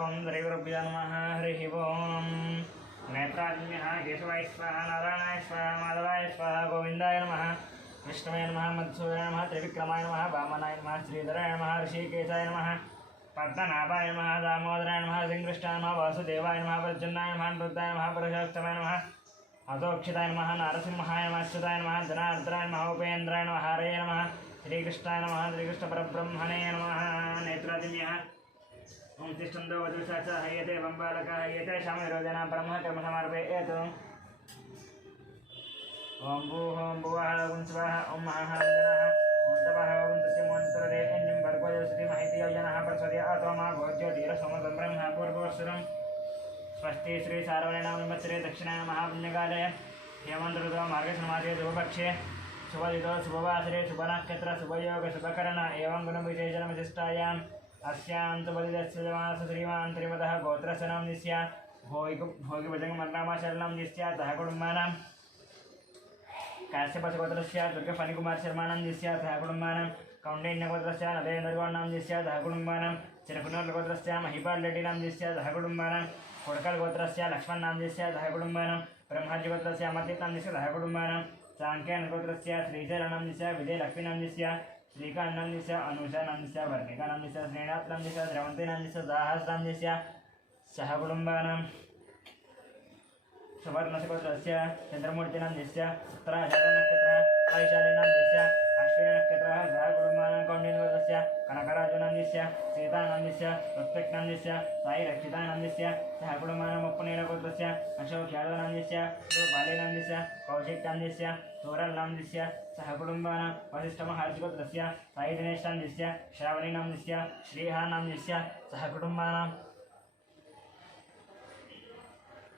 ओम श्रीगुरुभ्यो नमः हरिः ओम नेत्राज्ञः केशवाय स्वाहा नारायणाय स्वाहा माधवाय स्वाहा गोविंदाय नमः विष्णवे नमः मधुसूदनाय नमः त्रिविक्रमाय नमः वामनाय नमः श्रीधराय नमः ऋषिकेशाय नमः पद्मनाभाय नमः दामोदराय नमः श्रीकृष्णाय नमः वासुदेवाय नमः प्रद्युम्नाय नमः रुद्राय नमः पुरुषोत्तमाय नमः अतोक्षिताय नमः नारसिंहाय नमः अच्युताय नमः धनार्द्राय नमः उपेन्द्राय नमः हरये नमः श्रीकृष्णाय नमः श्रीकृष्णपरब्रह्मणे नमः नेत्रादिन्यः ओम तिष्ठन्तो वधूषा च हयते वम्बालकः हयते श्यामविरोधना ब्रह्म कर्म समर्पयेत् ओम भूः ओम भुवः ओम स्वः ओम महाहाञ्जनः ओम तपः ओम तस्यमोऽन्तरदेन्यं भर्गोदेवसति महितियो जनः प्रचोदयात् मा भोज्योतिरसोमं ब्रह्म पूर्वोऽसुरम् स्वस्ति श्री सार्वजनिकमन्वत्सरे दक्षिणाय महापुण्यकाले हेमन्तऋतौ मार्गशीर्षमासे शुभपक्षे शुभदितो शुभवासरे शुभनक्षत्र शुभयोग शुभकरण एवं गुणविशेषणविशिष्टायाम् अस्यां तु बलिदस्य जमानस्य श्रीमान् त्रिमतः गोत्रस्य नाम निस्या भोगिभुजङ्गमन्नामाशरणं निस्यातः कुटुम्बानां काश्यपशगोत्रस्य दुर्गफणिकुमारशर्माणां निस्यातः कुटुम्बानां कौण्डिन्यगोत्रस्य नदेन्द्रगौणां निस्यातः कुटुम्बानां चिरकुनर्गोत्रस्य महिपाल्रेड्डिनां निस्यातः कुटुम्बानां कोडकल्गोत्रस्य लक्ष्मणनां निस्यातः कुटुम्बानां ब्रह्माजिगोत्रस्य अमर्जितां निस्यातः कुटुम्बानां चाङ्क्यनगोत्रस्य श्रीशरणं निस्या विजयलक्ष्मीनां निस्या श्रीकान्नंदिस्य अनुषानंदिस्य वर्णिकानंदिस्य श्रीनाथनंदिस्य द्रवन्तीनंदिस्य दाहस्नंदिस्य सह कुटुम्बानां सुवर्णसगोत्रस्य चन्द्रमूर्तिनंदिस्य उत्तराषाढनक्षत्रः वैशालिनंदिस्य अश्विननक्षत्रः सह कुटुम्बानां कौण्डिन्यगोत्रस्य कनकराजुनंदिस्य सीतानंदिस्य ऋत्विक्नंदिस्य साईरक्षितानंदिस्य सह कुटुम्बानां मुप्पनीलगोत्रस्य अशोक्यादवनंदिस्य रूपालीनंदिस्य कौशिक्नंदिस्य सूरलनंदिस्य सह कुटुम्बानां वसिष्ठमहर्षिगोत्रस्य साईदिनेशनंदिस्य श्रावणीनंदिस्य श्रीहानंदिस्य सह कुटुम्बानां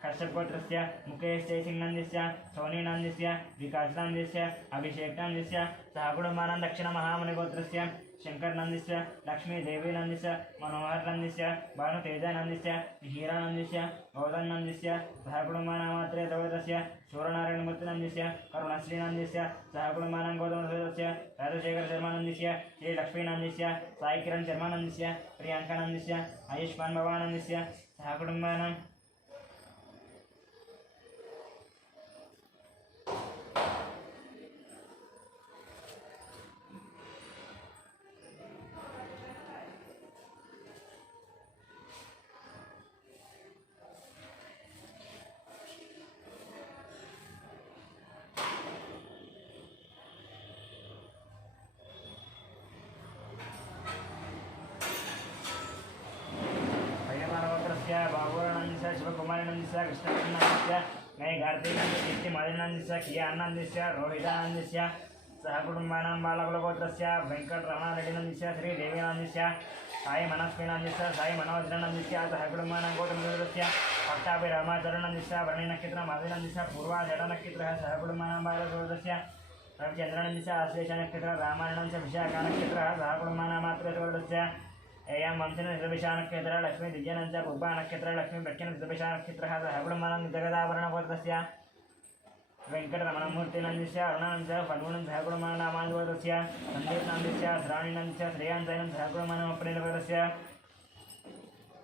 कश्यपगोत्रस्य मुकेश जयसिंहनंदिस्य सोनीनंदिस्य विकासनंदिस्य अभिषेकनंदिस्य सह कुटुम्बानां दक्षिणमहामुनिगोत्रस्य शंकरनंदिस्य लक्ष्मीदेवीनंदिस्य मनोहरनंदिस्य भानुतेजनंदिस्य हीरानंदिस्य गौतमनंदिस्य सह कुटुम्बानां मात्रेयगोत्रस्य सूर्यनारायणमूर्तिनंदिस्य करुणश्रीनंदिस्य सह कुटुम्बानां गौतमस्य राजशेखरशर्मानंदिस्य श्रीलक्ष्मीनंदिस्य साईकिरण शर्मानंदिस्य प्रियांकानंदिस्य आयुष्मान् भवानंदिस्य सह कुटुम्बानां बाबूरानंदिस्य शिवकुमारानंदिस्य कृष्णकृष्णानंदिस्य नैघार्तिकनंदिस्य मादिनंदिस्य कियानंदिस्य रोहितानंदिस्य सह कुटुम्बानां बालकुलगोत्रस्य वेंकटरमणारेड्डिनंदिस्य श्रीदेवीनंदिस्य साई मनस्विनंदिस्य साई मनोजनंदिस्य सह कुटुम्बानां गौतमगोत्रस्य पट्टाभिरामाचरणंदिस्य भरणिनक्षत्रं मादिनंदिस्य पूर्वाषाढनक्षत्रः सह कुटुम्बानां बालकुलगोत्रस्य रविचन्द्रनंदिस्य आश्लेषनक्षत्रं रामायणंदिस्य विशाखानक्षत्रः सह कुटुम्बानां मातृगोत्रस्य एयं वंशन निर्विशानक्षत्र लक्ष्मी दिव्यनंच पुब्बानक्षत्र लक्ष्मी प्रख्यन निर्विशानक्षत्रः सह कुटुम्बानां जगदाभरणगोत्रस्य वेंकटरमणमूर्तिनंदिस्य अरुणानंच फल्गुनं सह कुटुम्बानां नामानुगोत्रस्य सन्दीपनंदिस्य श्रावणीनंदिस्य श्रेयांसनं सह कुटुम्बानां अप्रियगोत्रस्य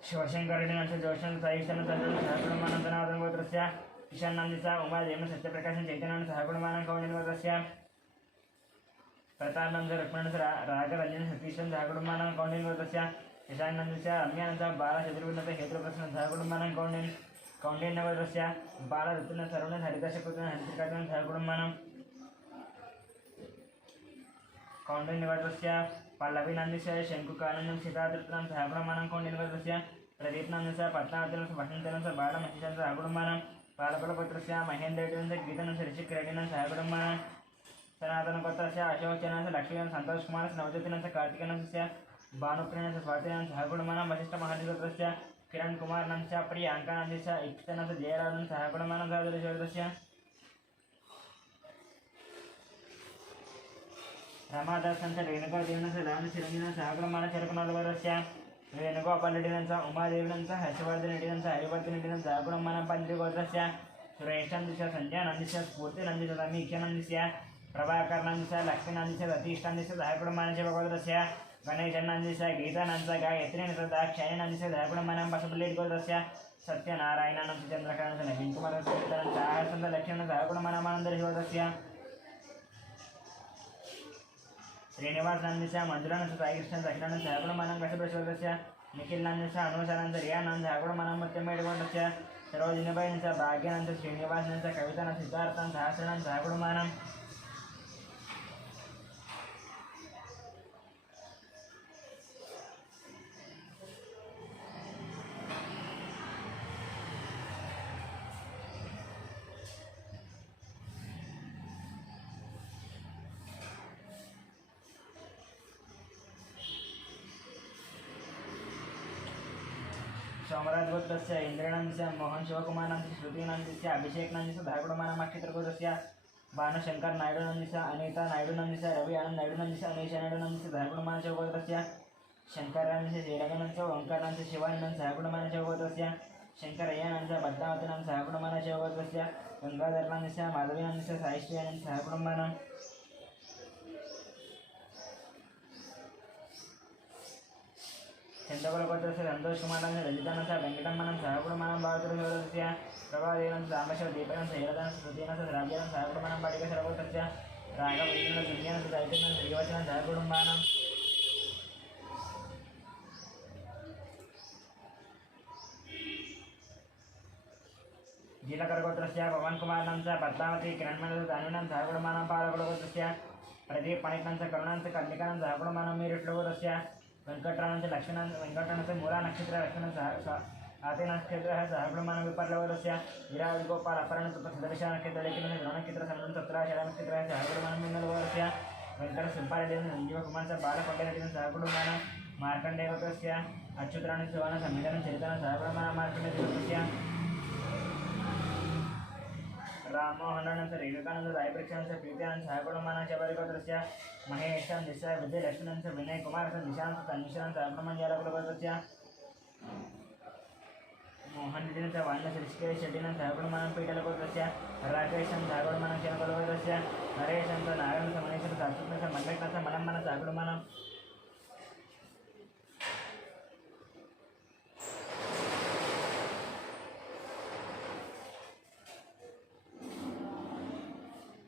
शिवशंकरेड्डिनंच जोषं साईशनं चन्द्रं सह कुटुम्बानां धनावदनगोत्रस्य किशन्नंदिस्य उमादेवनं सत्यप्रकाशं चैतन्यं सह कुटुम्बानां कौण्डिन्यगोत्रस्य प्रतापनंद लक्ष्मण राघरंजन सतीशन सह कुटुम्बानां कौण्डिन्यगोत्रस्य यशानंदस्य रम्यानंद बालचतुर्वेदनंद हेतुप्रश्न सह कुटुम्बानां कौण्डिन्यगोत्रस्य बालरत्न सरुण हरिदासपुत्र हरिकाचन सह कुटुम्बानां कौण्डिन्यगोत्रस्य पल्लवीनंदस्य शंकुकानंदं सीतादत्तं सह कुटुम्बानां कौण्डिन्यगोत्रस्य प्रदीपनंदस्य पद्मावतीनंद वसंतनंद बालमहिषं सह कुटुम्बानां बालकुलपुत्रस्य महेन्द्रेड्डिनंद गीतनंद ऋषिकरेड्डिनं सह कुटुम्बानां सनातनगोत्रस्य अशोकचनस्य लक्ष्मीनं संतोषकुमारस्य नवज्योतिनंस्य कार्तिकनंस्य भानुप्रियनंस्य स्वातिनंस्य सह कुटुम्बानां वसिष्ठमहर्षिगोत्रस्य किरणकुमारनंस्य प्रियांकानंदस्य इक्षितनंस्य जयराजनं सह कुटुम्बानां सहदृशोदस्य रमादासंस्य रेणुकादेवीनंस्य रामचिरंजीनं सह कुटुम्बानां चरकुनालगोत्रस्य वेणुगोपालरेड्डिनंस्य उमादेवीनंस्य हर्षवर्धनरेड्डिनंस्य हरिवर्धनरेड्डिनं सह कुटुम्बानां पञ्चगोत्रस्य सुरेशनंदिस्य संजयनंदिस्य स्फूर्तिनंदिस्य समीक्षनंदिस्य प्रभाकरनंदिस्य लक्ष्मीनंदिस्य सतीशनंदिस्य सह कुटुम्बानां शिवगोत्रस्य गणेशनंदिस्य गीतानंद गायत्रीनंद दाक्षायणंदिस्य धाकुणमनं पशुपल्लीगोत्रस्य सत्यनारायणानंद चंद्रकांत नवीन कुमार सहसंद लक्ष्मण धाकुणमनमानंदरिगोत्रस्य श्रीनिवासनंदिस्य मंजुलानंद साईकृष्ण दक्षिणानंद धाकुणमनं कशुपशोत्रस्य निखिलनंदिस्य अनुसानंद रियानंद धाकुणमनं मध्यमेडगोत्रस्य सरोजिनीबाईनंद भाग्यानंद श्रीनिवासनंद कवितानंद सिद्धार्थन सहस्रनंद धाकुणमनं सोमराजगोत्रस्य इंद्रनंदिस्य मोहन शिवकुमारनंदिस्य श्रुतिनंदिस्य अभिषेकनंदिस्य धाकुणमनमक्षित्रगोत्रस्य भानुशंकर नायडूनंदिस्य अनिता नायडूनंदिस्य रवि आनंद नायडूनंदिस्य अनीशा नायडूनंदिस्य धाकुणमनशिवगोत्रस्य शंकरानंदिस्य श्रीरंगनंदिस्य ओंकारनंदिस्य शिवानंदिस्य धाकुणमनशिवगोत्रस्य शंकरय्यानंदिस्य पद्मावतीनंदिस्य धाकुणमनशिवगोत्रस्य गंगाधरनंदिस्य माधवीनंदिस्य साईश्रीनंदिस्य धाकुणमनं चंद्रकुलगोत्रस्य संतोष कुमारनंदिस्य रजितानंदिस्य वेंकटमनं सहकुटुम्बनं भावतुरगोत्रस्य प्रभादेवनंदिस्य साम्बशिव दीपकनंदिस्य हीरदानंदिस्य सुधीनंदिस्य राव्यानंदिस्य सहकुटुम्बनं बालिकाशरगोत्रस्य राघवेन्द्रनंदिस्य सुन्यानंदिस्य दैत्यनंदिस्य श्रीवचनंदिस्य सहकुटुम्बनं जीलकरगोत्रस्य पवनकुमारनंदिस्य पद्मावती किरणमनंदिस्य धनुनंदिस्य सहकुटुम्बनं पालकुलगोत्रस्य प्रदीप पणिकनंदिस्य करुणानंदिस्य कन्निकानंदिस्य सहकुटुम्बनं मीरुट्लगोत्रस्य वेंकटरामंदिस्य लक्ष्मणंदिस्य मूला मूला नक्षत्र लक्ष्मण आते नक्षत्र सहकुटुम्बनं विपर्लगोत्रस्य विराट गोपाल अपहरणं सदर्श नक्षत्र लेखिनं द्रोणक्षत्र समनं सत्राशर नक्षत्र सहकुटुम्बनं मिन्नलगोत्रस्य वेंकट सुब्बारेड्डी संजीवकुमारस्य बालकोटेरेड्डी सहकुटुम्बनं मार्कण्डेयगोत्रस्य अच्युतराणि सुवर्ण संविधानं चरितानं सहकुटुम्बनं मार्कण्डेयगोत्रस्य राममोहनानंद रेणुकानंद रायपरीक्षानंद प्रीत्यानंद सहकुटुम्बनं शबरिगोत्रस्य महेशानंदिस्य विजयलक्ष्मणंद विनय कुमारनंद निशांत तन्विशानंद सहकुटुम्बनं मोहन रेड्डी वाणिज्य ऋषिकेश शेट्टी सहकुटुम्बनं पीठलगोत्रस्य राकेशं सहकुटुम्बनं शनकुलगोत्रस्य नरेशं नारायण मणेश्वर सात्विक मल्लेकनाथ मनमन सहकुटुम्बनं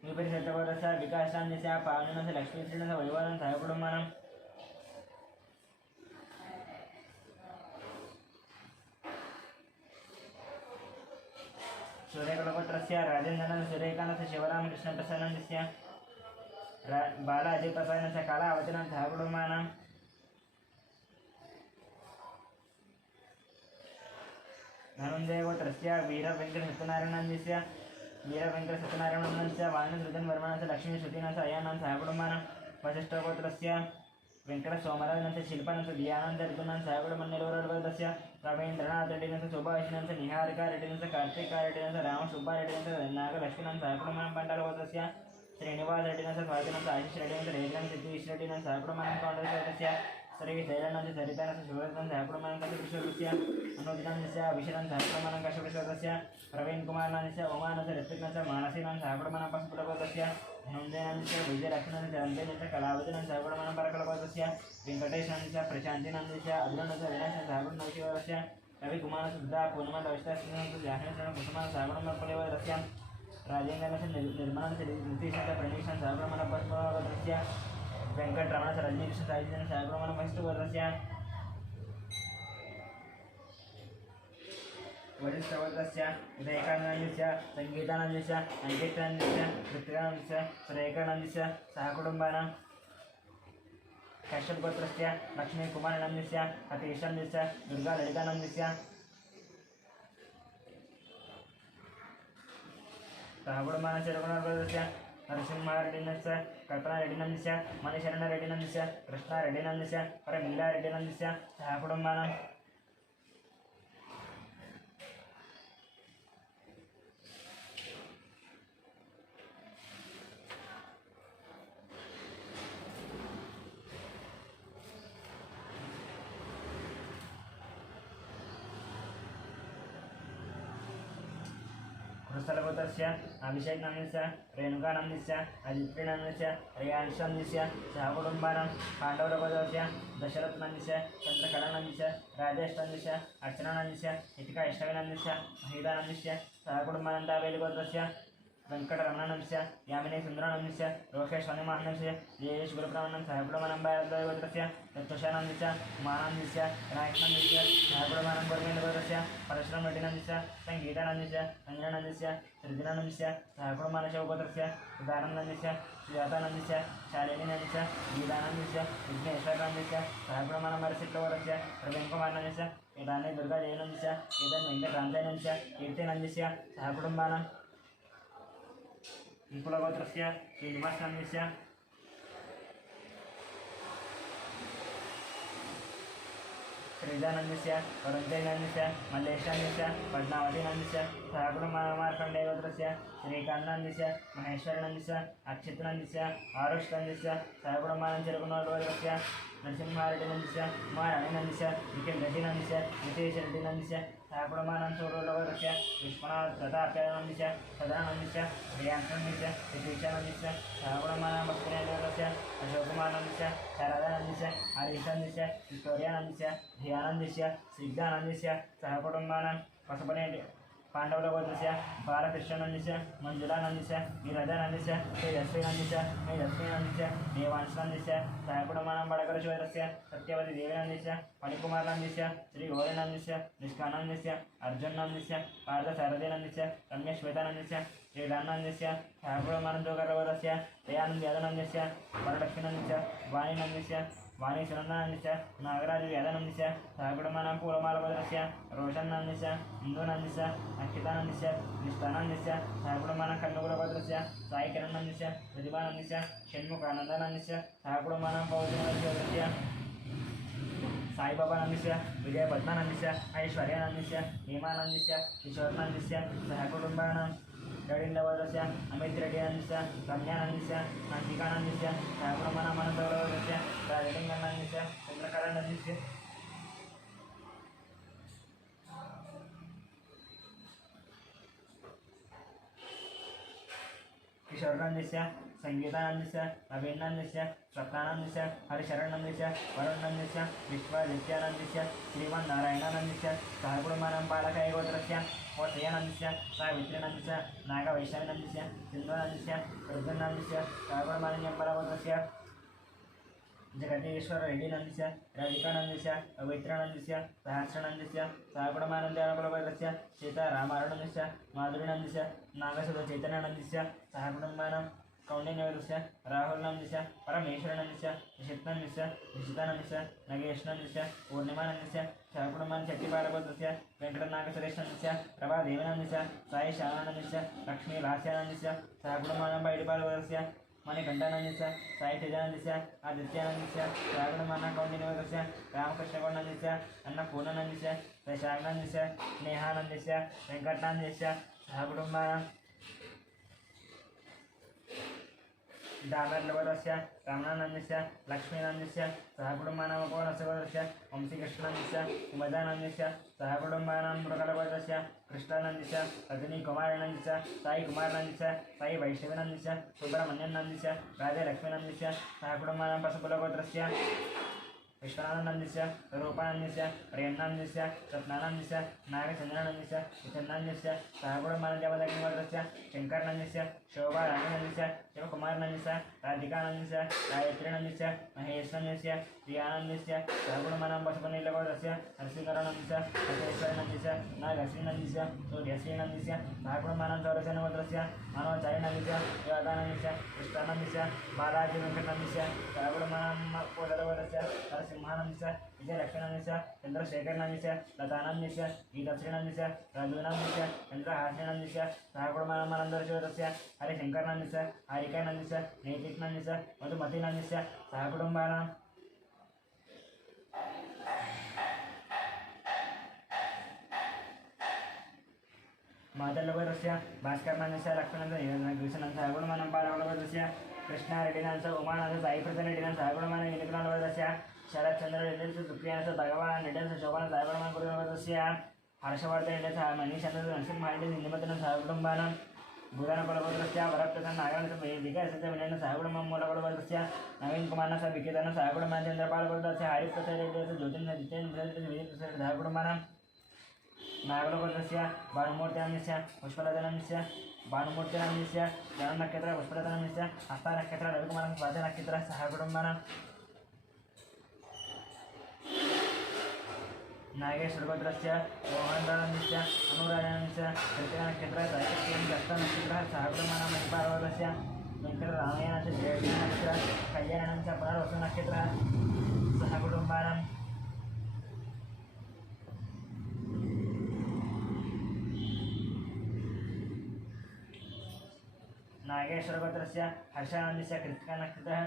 विपरीतगोत्रस्य विकासानंदिस्य पावनंदिस्य लक्ष्मीश्रीनंदिस्य वैभवानंद सहकुटुम्बनं सूर्यकुलगोत्रस्य राजेन्द्रनंद सूर्यकांत शिवरामकृष्णप्रसन्नंदिस्य बालाजी प्रसादनंदिस्य कालावतीनंद सहकुटुम्बनं धनुंजयगोत्रस्य वीरवेंकटसत्यनारायणनंदिस्य वीरवेंकटसत्यनारायणनंदिस्य वाणिज्यवर्मणस्य लक्ष्मी श्रुतिनंदिस्य अयानंद सहकुटुम्बनं वसिष्ठगोत्रस्य वेंकटसोमराजनंदिस्य शिल्पानंदिस्य दियानंद ऋतुनंद सहकुटुम्बन्निलवरगोत्रस्य रवीन्द्रनाथ रेड्डिनंदिस्य सुभाषिनंदिस्य निहारिका रेड्डिनंदिस्य कार्तिका रेड्डिनंदिस्य राम सुब्बा रेड्डिनंदिस्य नागलक्ष्मीनंदिस्य सहकुटुम्बनं बंडालगोत्रस्य श्रीनिवास रेड्डिनंदिस्य स्वातिनंदिस्य आशिष रेड्डिनंदिस्य रेजनंदिस्य सिद्धीश रेड्डिनंदिस्य सहकुटुम्बनं कांडगोत्रस्य श्री जयनंदिस्य सरितानंदिस्य शिवनंदिस्य सहकुटुम्बनं कशुपृष्ठगोत्रस्य अनुदिनंदिस्य अभिषेकनंदिस्य सहकुटुम्बनं कशुपृष्ठगोत्रस्य प्रवीण कुमारनंदिस्य ओमानंदिस्य ऋत्विकनंदिस्य मानसीनंदिस्य सहकुटुम्बनं पशुपुलगोत्रस्य धनुंजयनंदिस्य विजयलक्ष्मणंदिस्य रंजनंदिस्य कलावतीनंदिस्य सहकुटुम्बनं परकलगोत्रस्य वेंकटेशनंदिस्य प्रशांतिनंदिस्य अधुरनंदिस्य विनाशनंदिस्य सहकुटुम्बशिवस्य रविकुमारसुद्धा पूर्णमदविष्टानंदिस्य जाह्नवीं कुसुमानं सहकुटुम्बनं पुलिगोत्रस्य राजेन्द्रनंदिस्य निर्मलानंदिस्य नितीशनंदिस्य प्रणीशनंदिस्य सहकुटुम्बनं पशुपुलगोत्रस्य वेंकटरमणस्य रजनीकृष्ण साहित्यनंदिस्य सहकुटुम्बनं वसिष्ठगोत्रस्य वसिष्ठगोत्रस्य उदयकानंदिस्य संगीतानंदिस्य अंकितानंदिस्य ऋत्विकानंदिस्य सुरेखानंदिस्य सहकुटुम्बनं कश्यपगोत्रस्य लक्ष्मीकुमारनंदिस्य अतीशानंदिस्य दुर्गाललितानंदिस्य सहकुटुम्बनं रघुनाथगोत्रस्य नरसिंहरेड्डिनंदिस्य कल्पनारेड्डिनंदिस्य मणिशरणरेड्डिनंदिस्य कृष्णारेड्डिनंदिस्य परमिल्लारेड्डिनंदिस्य सहकुटुम्बनं वत्सलगोत्रस्य अभिषेकनन्दस्य रेणुकानन्दस्य अदित्रिनन्दस्य रियांशनन्दस्य सहकुटुम्बानां पाण्डवगोत्रस्य दशरथनन्दस्य चन्द्रकलानन्दस्य राजेशनन्दस्य अर्चनानन्दस्य हितिका इष्टविनन्दस्य महिदानन्दस्य सहकुटुम्बानां तावेलिगोत्रस्य वेंकटरमणनन्दस्य यामिनी सुन्दरानन्दस्य लोकेश हनुमानन्दस्य जयेश गुरुब्रह्मण्यं सहकुटुम्बानां भारतगोत्रस्य तत्वशानन्दस्य उमानन्दस्य नायकनन्दस्य सहकुटुम्बानां गोर्मेन्दगोत्रस्य परशुराम रेड्डिनन्दस्य संगीतानन्दस्य संजनानन्दस्य सृजनानन्दस्य सहकुटुम्बानां शिवगोत्रस्य सुधानन्दस्य सुजातानन्दस्य शालिनीनन्दस्य गीतानन्दस्य विघ्नेश्वरानन्दस्य सहकुटुम्बानां मरसिट्लगोत्रस्य प्रवीणकुमारनन्दस्य एतानि दुर्गाजयनन्दस्य एतन् वेङ्कटरामजयनन्दस्य कीर्तिनन्दस्य सहकुटुम्बानां कुलगोत्रस्य श्रीनिवासनन्दस्य श्रीजानन्दस्य वरुणजयनन्दस्य मल्लेशानन्दस्य पद्मावतीनन्दस्य सहकुटुम्बानां श्रीकान्तनन्दस्य महेश्वरनन्दस्य अक्षितनन्दस्य आरुषनन्दस्य सहकुटुम्बानां चिरकुमारगोत्रस्य नरसिंहारेड्डिनन्दस्य उमाराणीनन्दस्य निखिलरेड्डिनन्दस्य नितीशरेड्डिनन्दस्य सहकुटुम्बानां सूर्यगोत्रस्य विश्वनाथ प्रताप्यानन्दस्य सदानन्दस्य प्रियांशनन्दस्य यतीशानन्दस्य सहकुटुम्बानां भक्तिनन्दस्य अशोककुमारनन्दस्य शारदानन्दस्य हरीशनन्दस्य विक्टोरियानन्दस्य ध्यानन्दस्य सिद्धानन्दस्य सहकुटुम्बानां पशुपति पाण्डवगोत्रस्य बालकृष्णनन्दस्य मंजुलानन्दस्य गिरिजानन्दस्य तेजस्वीनन्दस्य देवांशनन्दस्य सहकुटुम्बानां बडकरचोदरस्य सत्यवती देवीनन्दस्य मणिकुमारनन्दस्य श्रीगौरीनन्दस्य निष्कानन्दस्य अर्जुननन्दस्य पार्थसारथीनन्दस्य रम्यश्वेतानन्दस्य श्रीरामनन्दस्य सहकुटुम्बानां जोगरगोत्रस्य दयानन्द यादवनन्दस्य वरलक्ष्मीनन्दस्य वाणीनन्दस्य वाणी सुनंदनन्दस्य नागराज यादवनन्दस्य सहकुटुम्बानां पूर्वमालगोत्रस्य रोशननन्दस्य इंदुनन्दस्य अक्षितानन्दस्य निष्ठानन्दस्य सहकुटुम्बानां कन्नूरगोत्रस्य साईकिरणनन्दस्य प्रतिभानन्दस्य षण्मुखानन्दनन्दस्य सहकुटुम्बानां पौर्णिमागोत्रस्य साईबाबानन्दस्य विजयपद्मानन्दस्य ऐश्वर्यानन्दस्य हेमानन्दस्य किशोरनन्दस्य सहकुटुम्बानां गडिन्दगोत्रस्य अमितरेड्डिनन्दस्य कन्यानन्दस्य नासिकानन्दस्य सहकुटुम्बानां अनन्तगोत्रस्य राजलिङ्गनन्दस्य चन्द्रकलानन्दस्य किशोरनन्दस्य संगीतानन्दस्य नवीननन्दस्य स्वप्नानन्दस्य हरिशरणनन्दस्य वरुणनन्दस्य विश्वजित्यानन्दस्य श्रीमन्नारायणानन्दस्य सहकुटुम्बानां बालकैगोत्रस्य वत्सयानन्दस्य सावित्रीनन्दस्य नागवैष्णवीनन्दस्य सिन्धुनन्दस्य रुद्रनन्दस्य सहकुटुम्बानां यम्बलगोत्रस्य जगदीश्वररेड्डिनन्दस्य राधिकानन्दस्य पवित्रनन्दस्य सहस्रनन्दस्य सहकुटुम्बानां देवकुलगोत्रस्य सीतारामारुणनन्दस्य माधुरीनन्दस्य नागसुधचैतन्यानन्दस्य सहकुटुम्बानां कौण्डिन्यगोत्रस्य राहुलनन्दस्य परमेश्वरनन्दस्य निशितनन्दस्य निशितानन्दस्य नगेशनन्दस्य पूर्णिमानन्दस्य सहकुटुम्बानां चट्टिपालगोत्रस्य वेङ्कटनागसुरेशनन्दस्य प्रभादेवीनन्दस्य साई शामानन्दस्य लक्ष्मीलास्यानन्दस्य सहकुटुम्बानां बैडिपालगोत्रस्य मणिकण्ठानन्दस्य साई तेजानन्दस्य आदित्यानन्दस्य सहकुटुम्बानां कौण्डिन्यगोत्रस्य रामकृष्णगौडनन्दस्य अन्नपूर्णानन्दस्य शशाङ्कानन्दस्य स्नेहानन्दस्य वेङ्कटनाथस्य सहकुटुम्बानां दामर्लगोत्रस्य रमणानन्दस्य लक्ष्मीनन्दस्य सहकुटुम्बानां उपवनस्यगोत्रस्य वंशीकृष्णनन्दस्य उमदानन्दस्य सहकुटुम्बानां मृगलगोत्रस्य कृष्णानन्दस्य रजनीकुमारनन्दस्य साईकुमारनन्दस्य साई वैष्णवीनन्दस्य सुब्रह्मण्यनन्दस्य राजलक्ष्मीनन्दस्य सहकुटुम्बानां पशुकुलगोत्रस्य विश्वनाथनन्दस्य रूपानन्दस्य प्रेमनन्दस्य रत्नानन्दस्य नागचन्द्रानन्दस्य विचन्नन्दस्य सहकुटुम्बानां देवदग्निगोत्रस्य शङ्करनन्दस्य शोभाराणीनन्दस्य शिवकुमारनन्दस्य राधिकानन्दस्य गायत्रीनन्दस्य महेशनन्दस्य प्रियानन्दस्य सहकुटुम्बानां पशुपतिगोत्रस्य नरसिंहरानन्दस्य सतेश्वरनन्दस्य नागश्रीनन्दस्य सूर्यश्रीनन्दस्य सहकुटुम्बानां सौरसेनगोत्रस्य मनोचारिनन्दस्य योगानन्दस्य कृष्णानन्दस्य बालाजी वेङ्कटनन्दस्य सहकुटुम्बानां पूर्वगोत्रस्य सिंहानन्दस्य विजयलक्ष्मीनन्दस्य चन्द्रशेखरनन्दस्य लतानन्दस्य गीताश्रीनन्दस्य रघुनन्दस्य चन्द्रहासिनन्दस्य सहकुटुम्बानां अनन्तरचोदस्य हरिशङ्करनन्दस्य हारिकानन्दस्य नैतिकनन्दस्य मधुमतीनन्दस्य सहकुटुम्बानां मातृगोत्रस्य भास्करनन्दस्य लक्ष्मणनन्दस्य सहकुटुम्बानां पालगोत्रस्य कृष्णारेड्डिनन्दस्य उमानन्दस्य साईप्रसन्नरेड्डिनन्दस्य सहकुटुम्बानां विनिकुलगोत्रस्य शरत्चन्द्ररेड्डिनन्दस्य सुप्रियानन्दस्य भगवान् रेड्डिनन्दस्य शोभन सहकुटुम्बानां गुरुगोत्रस्य हर्षवर्धन सह मनीषचंद्र नरसिंह निमंत्रण सह कुटुंबानां भूदान कुलपुत्रस्य वरप्रसन्न नारायण विकास विनयन सह कुटुंबं मूलकुलपुत्रस्य नवीन कुमार सह विकेतन सह कुटुंबानां चंद्रपाल कुलपुत्रस्य हरिप्रसाद ज्योतिर्न जितेन्द्र विजय सह कुटुंबानां नागकुलपुत्रस्य भानुमूर्तिनाम्यस्य पुष्पलतानाम्यस्य भानुमूर्तिनाम्यस्य जननक्षत्र पुष्पलतानाम्यस्य हस्तनक्षत्र रविकुमारं स्वातिनक्षत्र सह कुटुंबानां नागेश्वरगोत्रस्य मोहनराजस्य अनुराजस्य कृतिनक्षत्र त्रैकट्यं दत्तनक्षत्रः सह कुटुंबानां महिपार्वतस्य वेङ्कटरामयनस्य जयनक्षत्र कल्याणं च पुनर्वसुनक्षत्रः सह कुटुंबानां नागेश्वरगोत्रस्य हर्षानन्दस्य कृतिनक्षत्रः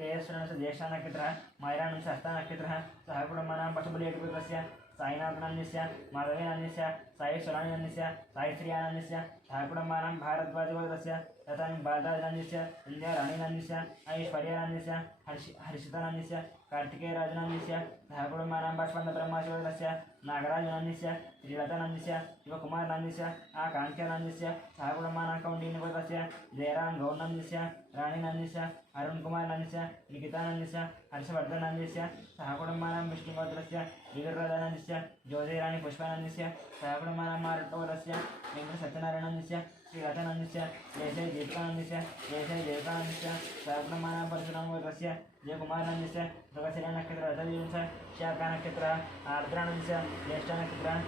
केयस्वरस्य ज्येष्ठनक्षत्रः मैरानस्य हस्तनक्षत्रः सह कुटुंबानां पशुबलिपुत्रस्य साईनाथनन्दस्य माधवीनन्दस्य साईश्वरानन्दस्य साईश्रियानन्दस्य सह कुटुंबानां भारद्वाजगोत्रस्य तथा बालराजनन्दस्य इंद्राराणीनन्दस्य ऐश्वर्यानन्दस्य हर्षितानन्दस्य कार्तिकेयराजनन्दस्य सह कुटुंबानां बाष्पन्दब्रह्मशिवोत्रस्य नागराजनन्दस्य श्रीलतानन्दस्य शिवकुमारनन्दस्य आकांक्षानन्दस्य सह कुटुंबानां कौण्डिन्यगोत्रस्य जयराम गौरनन्दस्य राणीनन्दस्य अरुणकुमारनन्दस्य निकितानन्दस्य हर्षवर्धननन्दस्य सह कुटुंबानां विष्णुगोत्रस्य विगुरराजानन्दस्य ज्योतिराणी पुष्पानन्दस्य सह कुटुंबानां मारटोरस्य वेङ्कटसत्यनारायणनन्दस्य श्रीलतानन्दस्य जयशय दीपकानन्दस्य जयशय देवकानन्दस्य सह कुटुंबानां परशुरामगोत्रस्य जयकुमारनन्दस्य मृगशिरनक्षत्र रथदीवंश शाखानक्षत्रः आर्द्रानन्दस्य ज्येष्ठनक्षत्रः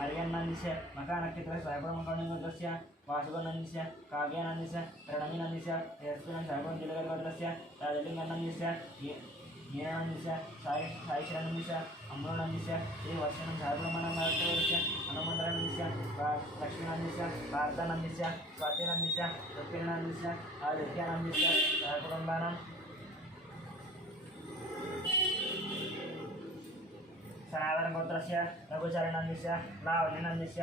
हरियन्नन्दस्य मकानक्षत्रः सह कुटुंबकौण्डिन्यगोत्रस्य वासुगनन्दस्य काव्यानन्दस्य प्रणमीनन्दस्य यस्मिन् सहकुटुंब जिलगोत्रस्य राजलिंगनन्दस्य मीनानन्दस्य साईश्वरानन्दस्य अमृतनन्दस्य श्रीवर्षणं सहकुटुंबानां भारतवर्षस्य हनुमन्तनन्दस्य लक्ष्मीनन्दस्य भारतानन्दस्य स्वातिनन्दस्य रुक्मिणीनन्दस्य आदित्यानन्दस्य सहकुटुंबानां सनातनगोत्रस्य रघुचरणनन्दस्य लावण्यनन्दस्य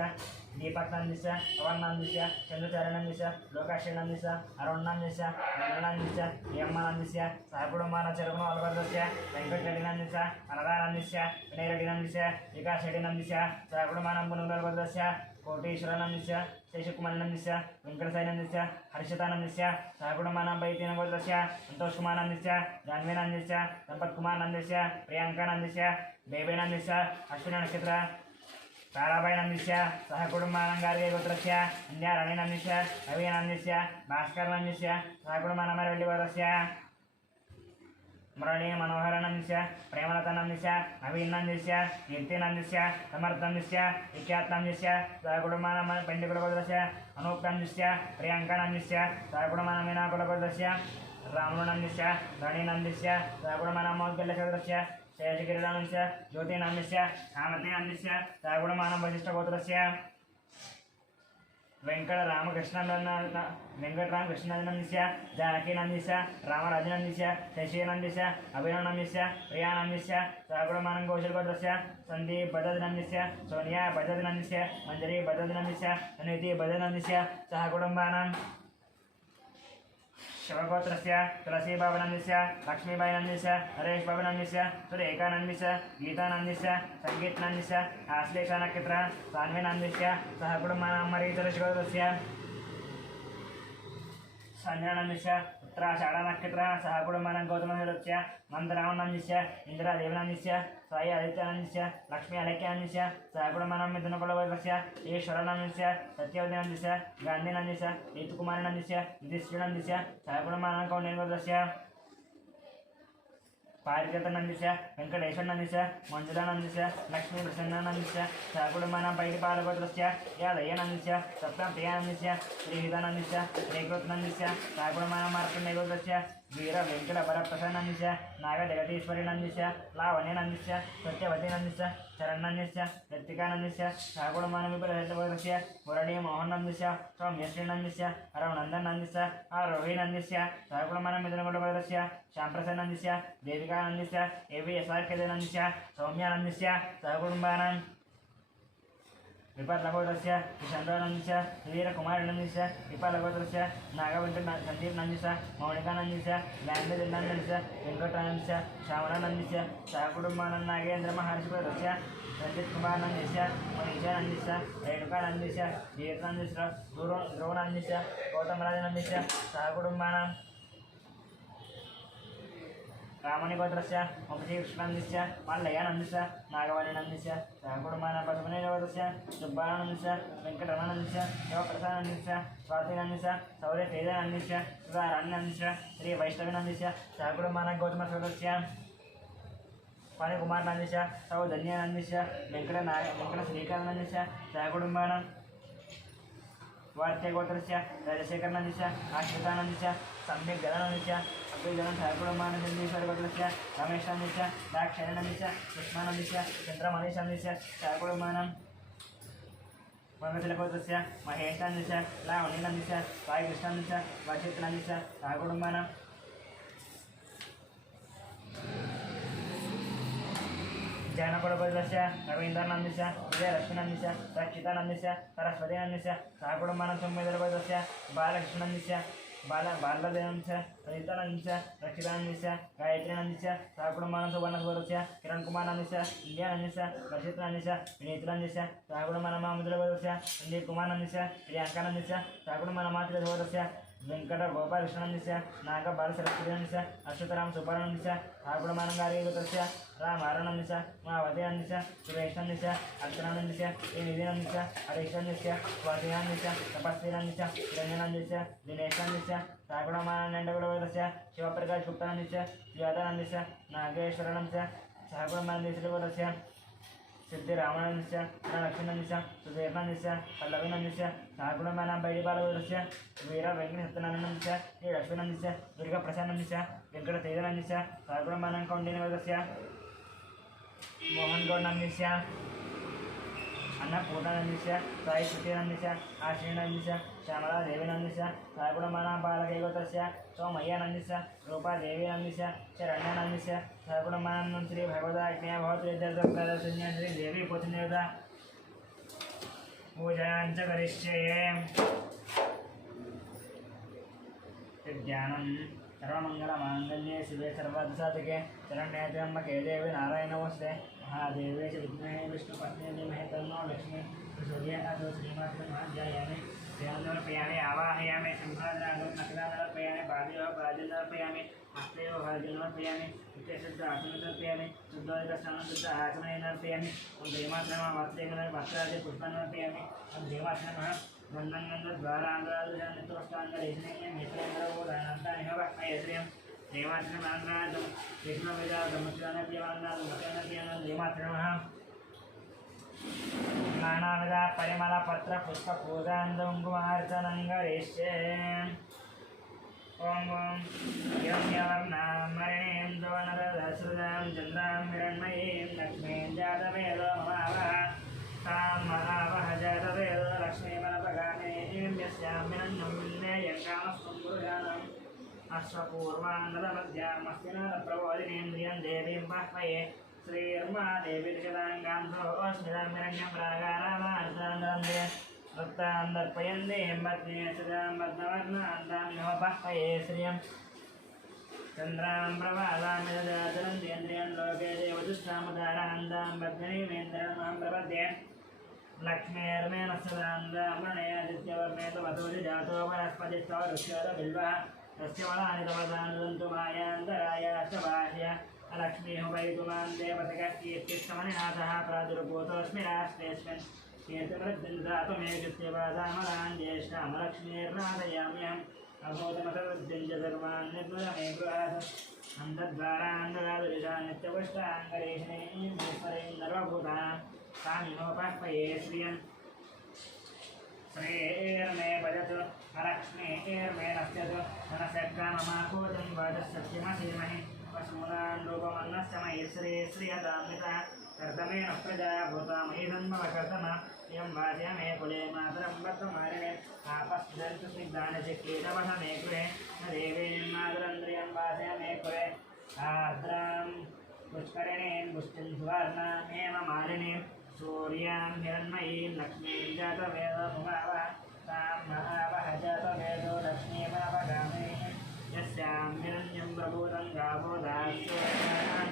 दीपकनन्दस्य पवननन्दस्य चंद्रचरणनन्दस्य लोकाश्रीनन्दस्य अरुणनन्दस्य मंगलनन्दस्य यम्मनन्दस्य सहकुटुंबानां चरुगुणवलगोत्रस्य वेङ्कटरेड्डिनन्दस्य अनदानन्दस्य विनयरेड्डिनन्दस्य विकासरेड्डिनन्दस्य सहकुटुंबानां पुनर्गोत्रस्य कोटीश्वरानन्दस्य शेषकुमारनन्दस्य वेङ्कटसाईनन्दस्य हर्षितानन्दस्य सहकुटुंबानां पैतीनगोत्रस्य संतोषकुमारनन्दस्य जाह्नवीनन्दस्य संपत्कुमारनन्दस्य प्रियङ्कानन्दस्य बेबेनन्दस्य अश्विननक्षत्र ताराबाईनन्दस्य सह कुटुंबानां गार्गीगोत्रस्य इंद्राराणीनन्दस्य रवीनन्दस्य भास्करनन्दस्य सह कुटुंबानां मरवल्लिगोत्रस्य मुरळी मनोहरनन्दस्य प्रेमलतानन्दस्य नवीननन्दस्य कीर्तिनन्दस्य समर्थनन्दस्य विख्यातनन्दस्य सह कुटुंबानां पेण्डिकुलगोत्रस्य अनूपनन्दस्य प्रियङ्कानन्दस्य सह कुटुंबानां मीनाकुलगोत्रस्य रामनन्दस्य रणीनन्दस्य सह कुटुंबानां मौद्गल्यगोत्रस्य शेषगिरिनन्दस्य ज्योतिनन्दस्य कामतीनन्दस्य सह कुटुंबानां वसिष्ठगोत्रस्य वेङ्कटरामकृष्णनन्दस्य जानकीनन्दस्य रामराजनन्दस्य शशिनन्दस्य अभिनवनन्दस्य प्रियानन्दस्य सह कुटुंबानां कौशलगोत्रस्य संदीप बजाजनन्दस्य सोनिया बजाजनन्दस्य मंजरी बजाजनन्दस्य सुनीति बजाजनन्दस्य सह कुटुंबानां शिवगोत्रस्य तुलसीबाबुनन्दस्य लक्ष्मीबाईनन्दस्य नरेशबाबुनन्दस्य सुरेखानन्दस्य गीतानन्दस्य संगीतनन्दस्य आश्लेषनक्षत्रः सान्वीनन्दस्य सह कुटुंबानां मरीचलशिवगोत्रस्य संजयनन्दस्य उत्तराषाढनक्षत्रः सह कुटुंबानां गौतमशिवगोत्रस्य नन्दरामनन्दस्य इंदिरादेवनन्दस्य साई आदित्यानन्दस्य लक्ष्मी अलेख्यानन्दस्य सह कुटुंबानां मिथुनकुलगोत्रस्य ईश्वरानन्दस्य सत्यवतीनन्दस्य गान्धीनन्दस्य ऋतुकुमारनन्दस्य युधिष्ठिरनन्दस्य सह कुटुंबानां कौण्डिन्यगोत्रस्य पारिजातनन्दस्य वेङ्कटेश्वरनन्दस्य मंजुलानन्दस्य लक्ष्मी प्रसन्नानन्दस्य सह कुटुंबानां पैटिपालगोत्रस्य यादयनन्दस्य सप्तप्रियानन्दस्य श्रीहितानन्दस्य श्रीकृतनन्दस्य सह कुटुंबानां मार्कण्डेयगोत्रस्य वीर वेङ्कटवरप्रसन्नन्दस्य नागजगदीश्वरीनन्दस्य लावण्यनन्दस्य सत्यवतीनन्दस्य शरणनन्दस्य ऋत्विकानन्दस्य सह कुटुंबानां विपुलगोत्रस्य मुरळी मोहननन्दस्य सौम्यश्रीनन्दस्य अरवनन्दनन्दस्य आरोहीनन्दस्य सह कुटुंबानां मिथुनकुलगोत्रस्य श्यामप्रसन्नन्दस्य देविकानन्दस्य एवी यशार्कनन्दस्य सौम्यानन्दस्य सह कुटुंबानां विपत्लगोत्रस्य चन्द्रनन्दस्य वीरकुमारनन्दस्य विपत्लगोत्रस्य नागवेङ्कटसन्दीपनन्दस्य मौलिकानन्दस्य गान्धीनन्दस्य वेङ्कटानन्दस्य श्रावणानन्दस्य सहकुटुम्बानन्द नागेन्द्रमहर्षिपुरस्य रञ्जितकुमारनन्दस्य मनीषानन्दस्य रेणुकानन्दस्य दीर्घनन्दस्य ध्रुवनन्दस्य गौतमराजनन्दस्य सहकुटुम्बानां रामणिगोत्रस्य वंशीकृष्णनन्दस्य मल्लयनन्दस्य नागवाणीनन्दस्य सहकुटुम्बानां पशुपतिगोत्रस्य सुब्बानन्दस्य वेङ्कटरमणनन्दस्य शिवप्रसादनन्दस्य स्वातिनन्दस्य सौर्यतेजनन्दस्य सुधारानन्दस्य श्रीवैष्णविनन्दस्य सहकुटुम्बानां गौतमसोदरस्य पाणिकुमारनन्दस्य सौधन्यानन्दस्य वेङ्कटश्रीकरनन्दस्य सहकुटुम्बानां वार्त्यगोत्रस्य राजशेखरनन्दस्य आश्रितानन्दस्य सम्यक् जलानन्दस्य अग्निजनं सहकुटुम्बानन्दीश्वरगोत्रस्य रमेशानन्दस्य दाक्षायणनन्दस्य कृष्णानन्दस्य चन्द्रमणीशानन्दस्य सहकुटुम्बानां मंगतिलगोत्रस्य महेशानन्दस्य लावणीनन्दस्य साईकृष्णानन्दस्य वशिष्ठनन्दस्य सहकुटुम्बानां जैनकुलगोत्रस्य रवीन्द्रनन्दस्य विजयलक्ष्मीनन्दस्य रक्षितानन्दस्य सरस्वतीनन्दस्य सहकुटुम्बानां संवेदगोत्रस्य बालकृष्णनन्दस्य बालदेवनन्दस्य रजितानन्दस्य रक्षितानन्दस्य गायत्रीनन्दस्य सहकुटुम्बानां सुवर्णगोत्रस्य किरणकुमारनन्दस्य विद्यानन्दस्य वर्षितनन्दस्य विनीतनन्दस्य सहकुटुम्बानां मामुद्रगोत्रस्य संदीपकुमारनन्दस्य प्रियांकानन्दस्य सहकुटुम्बानां मातृगोत्रस्य वेङ्कटगोपालकृष्णनन्दस्य नागबालसरस्वतीनन्दस्य अश्वतराम सुब्बानन्दस्य सहकुटुम्बानां गार्गीगोत्रस्य रामारणन्दस्य मावतीनन्दस्य सुरेशनन्दस्य अर्चनानन्दस्य निधिनन्दस्य हरीशनन्दस्य स्वातिनन्दस्य तपस्वीनन्दस्य रञ्जनन्दस्य दिनेशनन्दस्य सहकुटुम्बानां नन्दगुलगोत्रस्य शिवप्रकाशगुप्तानन्दस्य ज्योतानन्दस्य नागेश्वरानन्दस्य सहकुटुम्बानां सिद्धिरामानन्दस्य लक्ष्मीनन्दस्य सुधीर्नन्दस्य पल्लवीनन्दस्य सहकुटुम्बानां बैडिपालगोत्रस्य वीरवेङ्कटसत्यनारायणनन्दस्य श्रीलक्ष्मीनन्दस्य दुर्गाप्रसादनन्दस्य वेङ्कटतेजनन्दस्य सहकुटुम्बानां कौण्डिन्यगोत्रस्य मोहनगौडनन्दस्य अन्नपूर्णानन्दस्य साईकृष्णनन्दस्य आश्रीनन्दस्य श्यामलादेवीनन्दस्य सहकुटुम्बानां बालकैगोत्रस्य सोमय्यानन्दस्य रूपादेवीनन्दस्य शरण्यानन्दस्य सहकुटुम्बानां श्री भगवदाज्ञया भवतु श्रीदेवी पुत्रदेवता पूजां च करिष्ये ज्ञानं सर्वमङ्गलमाङ्गल्ये शिवे सर्वार्थसाधिके शरण्ये त्र्यम्बके देवी नारायणनमस्ते महादेवे च विद्महे विष्णुपत्नी धीमहि तन्नो लक्ष्मी सूर्यादौ श्रीमात्रमहाध्यायामि ध्यानमर्पयामि आवाहयामि सिंहासनादर्पयामि पादयोः पादनर्पयामि हस्तयोः हर्जनर्पयामि नित्यशुद्ध आसनर्पयामि शुद्धोदकस्नानं शुद्ध आचमनेनर्पयामि वस्त्रादि पुष्पानर्पयामि देवासनमः गन्धद्वाराङ्गादितोष्टाङ्गलेशनीयं नेत्रेन्द्रबोधानन्तानिह वह्मयश्रियं देवाचनमाङ्गादं विष्णुविदादमुच्चानप्यवाङ्गादमुचनप्यनं देवाचनमः नानाविधा परिमलपत्रपुष्पपूजान्दुङ्कुमार्चनं करिष्ये ॐ यम्यवर्णां मरणीं द्रोणरसृजां चन्द्रां हिरण्मयीं लक्ष्मीं जातवेदो ममावः तां महावह जातवेदो लक्ष्मीमनपगामीं यस्यां विनन्दं नेयङ्कामस्तं गुरुजानम् अश्वपूर्वाङ्गदमध्यामस्तिनप्रबोधिनीं धियं देवीं बाह्वये श्रीर्मा देवी शताङ्गान्धोऽस्मितां हिरण्यं प्रागारामार्तान्दे भक्तान्दर्पयन्तीं पत्नीं सदां बद्धवर्णान्तां नव बाह्वये श्रियं चन्द्रां प्रभादामिदजातरन्त्येन्द्रियं लोके देवदुष्टामुदारान्तां पद्मिनीमेन्द्रमां प्रपद्ये लक्ष्मीर्मेण सदान्दामणयादित्यवर्णे तवतोजि जातो वनस्पतिस्थो ऋष्योदबिल्वः तस्य वनानि तवदानुदन्तु मायान्तरायाश्च बाह्य अलक्ष्मीः वैतुमां देवतकः कीर्तिस्तमनिनाथः प्रादुर्भूतोऽस्मि राष्ट्रेऽस्मिन् कीर्तिवृद्धिं दातु मे कृत्यवादामलान् ज्येष्ठामलक्ष्मीर्नादयाम्यहम् अभूतमतवृद्धिं च सर्वान् निर्मल मे गृहात् अन्तद्वारान्ददादुरिषा नित्यपुष्टाङ्गरेशनीं सर्वभूतानां कामिनोपाह्वये श्रियम् श्रीर्मे भजतु अलक्ष्मीर्मे नश्यतु मनसक्काममाकूतं वाचस्सत्यमसीमहि पशूनां रूपमन्नस्य मयि श्रीयदामिता कर्तमेन प्रजा भूता मयि धन्मवकर्तम इयं वाच्य मे कुले मातरं वर्तमारिणे आपस्दन्तु स्निग्धानि चिक्रीतवः मे गृहे न देवीं मातरन्द्रियं वाच्य मे कुले आर्द्रां पुष्करिणीं पुष्टिं सुवर्णां हेममालिनीं सूर्यां हिरण्मयीं लक्ष्मीं जातवेदमुगावः तां महावः जातवेदो लक्ष्मीमावगामे यस्यां हिरण्यं प्रभूतं गावो दास्योऽयं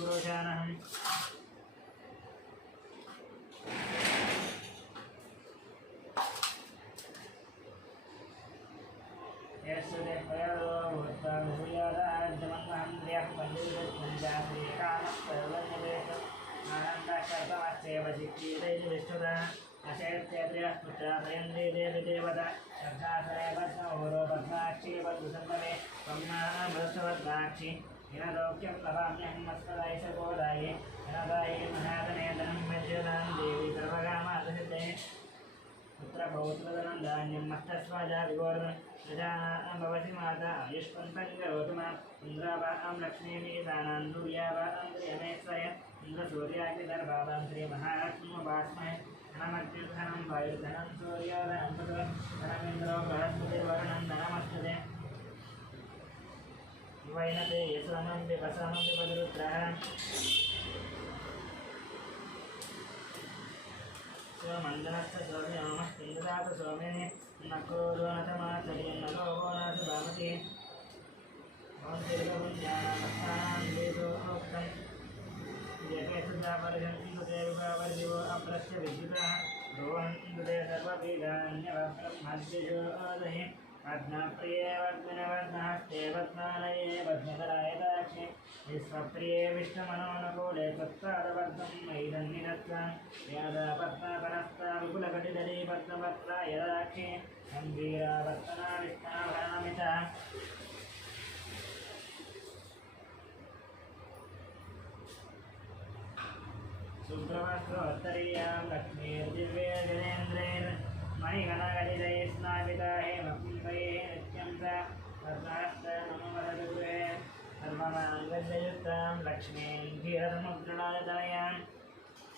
पुरुषाणः यस्ते पयो भूत्वाभूयादाज्यमन्वहं द्रियः पण्डितपुञ्जाश्रीकामस्तर्वन्यवेश आनन्दशतमस्येव शिक्षीतैः विष्णुता अशैत्यत्रियः पुत्रात्रयन्ते देवि देवता श्रद्धासरे पद्महोरो पद्माक्षी पद्मसम्भवे पद्माभृतवद्दाक्षी हिनदौक्यं लभाम्यहं मस्कदाय सगोदाय हिनदाय महादने धनं मध्यदां देवी सर्वकामादसिद्धे पुत्रपौत्रधनं धान्यं मस्तस्वाजा विगोर्धनं प्रजानां भवति माता आयुष्मन्तं करोतु माम् इन्द्रावां लक्ष्मीमीदानां सूर्यावां त्र्यमेश्वय इन्द्रसूर्याग्निदर्भावां श्रीमहालक्ष्मीमुपास्महे धनमत्युद्धनं वायुर्धनं सूर्योधनं धनमिन्द्रो बृहस्पतिर्वरुणं धनमस्तुते वैनते यशमं विपसमं विपदरुद्रः सोमन्दनस्य सौम्यमस्तिन्ददात सौम्यने नकोरोनतमाचर्यं नलोभोनाथ भामति ॐ दीर्घपुञ्जानामस्थानां वेदोक्तं यकेशुजापरिषन्तिदेववर्जिवो अप्रस्य विद्युतः रोहन्ते सर्ववेदान्यवब्रह्मद्विजोदहि पद्मप्रिये पद्मिनवर्धहस्ते पद्मालये पद्मकराय दाक्षे विश्वप्रिये विष्णुमनोनुकूले तत्पादवर्धं मैदन्निरत्वां यादा पद्मपरस्ता विपुलकटिधरी पद्मपत्रा यदाक्षे गम्भीरावर्तना विष्णाभरणमिता शुभ्रवस्त्रोत्तरीयां लक्ष्मीर्दिव्यजनेन्द्रैर्मणिगणगलितैः स्नापिता हेमकुम्भैः नित्यं सा पद्मास्तनमवदगृहे सर्वमाङ्गल्ययुक्तां लक्ष्मीं धीरसमुद्रणायतनयां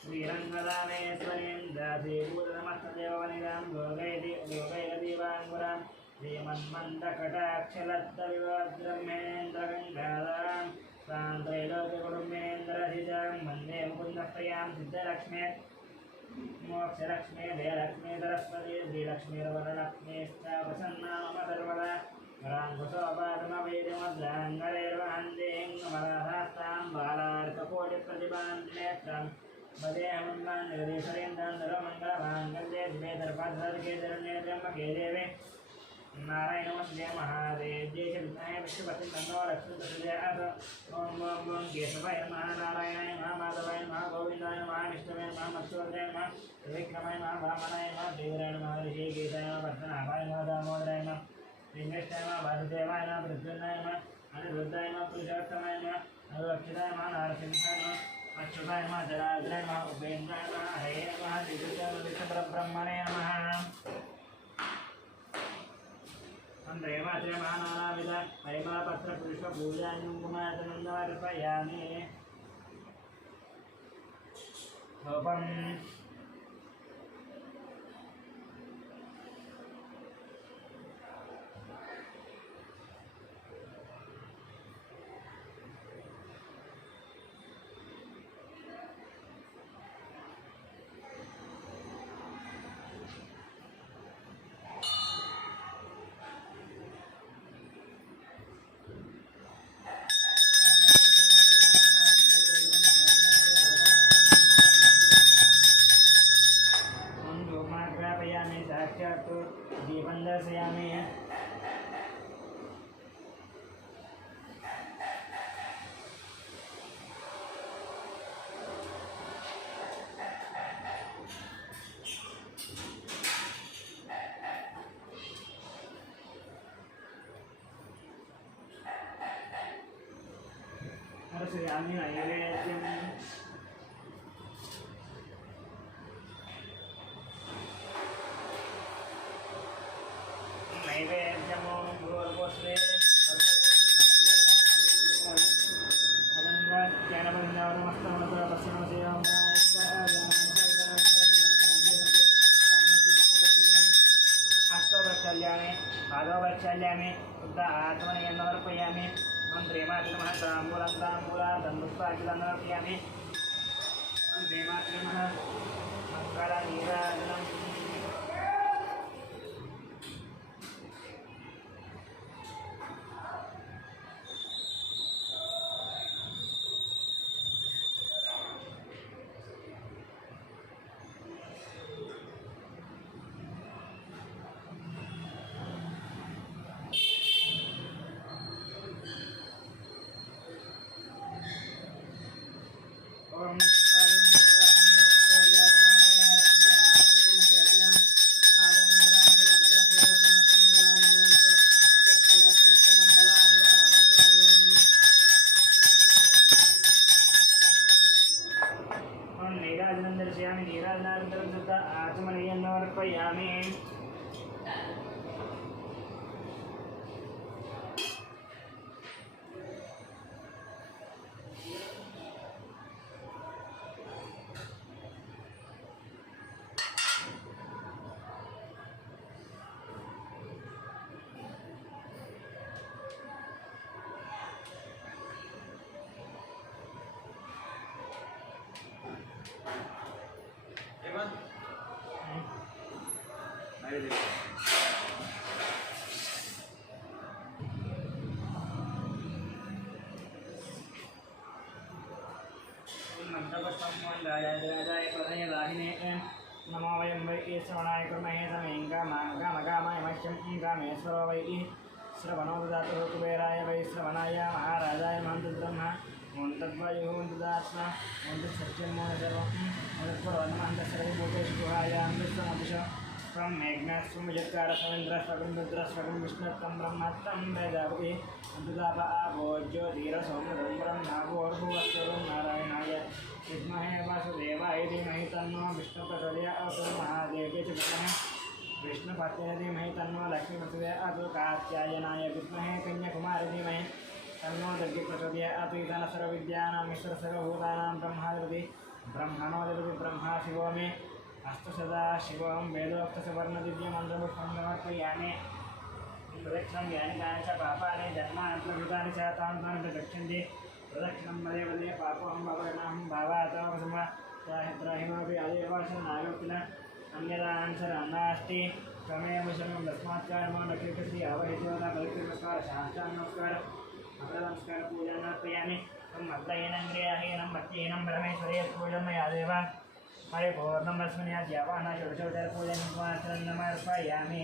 श्रीरङ्गदामेश्वरीं दासीभूतनमस्तदेववनितां लोकैरदीवाङ्गुरां श्रीमन्मन्दकटाक्षलब्धविवद्ब्रह्मेन्द्रगङ्गाधारां सान्द्रैलोक्यकुटुम्बेन्द्रधिजां वन्दे मुकुन्दप्रियां सिद्धलक्ष्मे मोक्षलक्ष्मे जयलक्ष्मी सरस्वती श्रीलक्ष्मीर्वरलक्ष्मीश्च प्रसन्ना मम सर्वदा वराङ्कुशोपादमवेदमद्राङ्गलेर्वहन्देङ्गमराधास्तां बालार्ककोटिप्रतिभान्नेत्रं वदेहमन्वान् जगदीश्वरेन्द्रां सर्वमङ्गलमाङ्गल्ये शिवे सर्वार्थसाधके शरण्ये त्र्यम्बके देवे नारायणमस्ते महादेव्यै च विद्महे विष्णुपतिं तन्नो लक्ष्मीप्रचोदयात् ॐ केशवाय नमः नारायणाय नमः माधवाय नमः गोविन्दाय नमः विष्णवे नमः मत्स्योदराय नमः त्रिविक्रमाय नमः वामनाय नमः देवराय नमः ऋषिकेशाय नमः पद्मनाभाय नमः दामोदराय नमः श्रीकृष्णाय नमः वासुदेवाय नमः प्रद्युम्नाय नमः अनिरुद्धाय नमः पुरुषोत्तमाय नमः अनुरक्षिताय नमः नारसिंहाय नमः अच्युताय नमः जलाद्राय नमः उपेन्द्राय नमः हरे नमः श्रीकृष्णपरब्रह्मणे नमः त्रयमात्रे महानानाविध परिमलपत्रपुष्पपूजान्युङ्कुमाचनन्दमर्पयामि धूपम् दीपं दर्शयामि दर्शयामि नैवेद्यम् नैवेद्यमो भूर्भुवस्वे अनन्वाज्ञानबन्धावनमस्तमत्र पश्चिमसेवं अष्टोपचाल्यामि पादोपचाल्यामि शुद्ध आत्मने समर्पयामि मन्त्रेमातिनमः ताम्बूलं ताम्बूलार्धं पुष्पाखिलं समर्पयामि देवात्रे नमः मङ्गलनीराजनम् ओम नीराजनं दर्शयामि नीराजनानन्तरं तथा आचमनीयं समर्पयामि नमो वयं वै श्रवणाय कुर्महे तमें कामाय मह्यं कामेश्वरो वै श्रवणो ददातु कुबेराय वै श्रवणाय महाराजाय महन्तब्रह्म मोन्तद्वायुः मोन्तदात्मा मोन्तसत्यं मोनसर्वं मोनस्वरोन्महन्तसर्वभूतेषु गुहायामृतमभिष त्वं मेघ्नास्त्वं यत्कारस्वमिन्द्रस्वगं रुद्रस्वगं विष्णुत्वं ब्रह्मत्वं प्रजापति अन्तदाप आभोज्यो धीरसौम्यं ब्रह्माभोर्भुवस्वं नारायणाय विद्महे वासुदेवाय धीमहि तन्नो विष्णुप्रचोदयात् महादेव्यै च विद्महे विष्णुपत्न्यै धीमहि तन्नो लक्ष्मीप्रचोदयात् कात्यायनाय विद्महे कन्याकुमारी धीमहि तन्नो दुर्गे प्रचोदयात् इदं सर्वविद्यानां ईश्वर सर्वभूतानां ब्रह्माधिपति ब्रह्मणोऽधिपति ब्रह्मा शिवो मे अस्तु सदा शिवं वेदोक्तसवर्णदिव्यमन्त्रपुष्पं समर्पयामि प्रदक्षिणं यानि कानि च पापानि जन्मान्तर्गतानि च तानि प्रदक्षिणन्ति प्रदक्षिणं वदे वदे पापोऽहं भवनाहं भावातमपि आदिवासनायो किल अन्यदानसरं नास्ति त्वमेव शरणं तस्मात् कारणं न कीर्तयसि अवहितोदा पवित्रनमस्कार शास्त्रान्नमस्कार अग्रनमस्कार पूजनार्पयामि त्वं मद्दयेनन्द्रियाहीनं भक्तिहीनं परमेश्वरे पूजनं मया देव परिपूर्णं अस्मिन् याज्ञावानाय षोडशोपचारपूजनं समर्पयामि